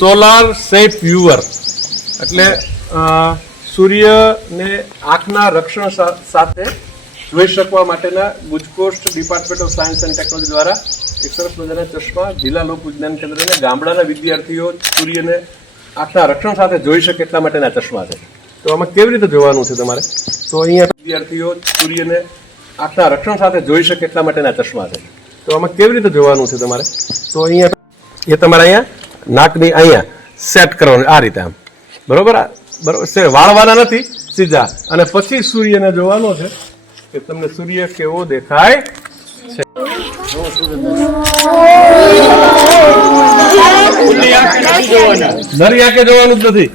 Solar safe viewer એટલે સૂર્યને આંખના રક્ષણ સાથે જોઈ શકવા માટેના ગુજકોસ્ટ department of science and technology દ્વારા એક સરસ મજાના ચશ્મા જિલ્લા લોક વિજ્ઞાન કેન્દ્રને ગામડાના વિદ્યાર્થીઓ સૂર્યને આંખના રક્ષણ સાથે જોઈ શકે એટલા માટેના ચશ્મા છે. તો આમાં કેવી રીતે જોવાનું છે તમારે? તો અહીંયા વિદ્યાર્થીઓ સૂર્યને આંખના રક્ષણ સાથે જોઈ શકે એટલા માટેના ચશ્મા છે. તો આમાં કેવી રીતે જોવાનું છે તમારે? તો અહીંયા એ તમારે અહીંયા નાકની અહીંયા સેટ કરવાનું આ રીતે આમ બરોબર વાળવાના નથી સીધા અને પછી સૂર્યને જોવાનો છે કે તમને સૂર્ય કેવો દેખાય છે. નરી આંખે જોવાનું જ નથી.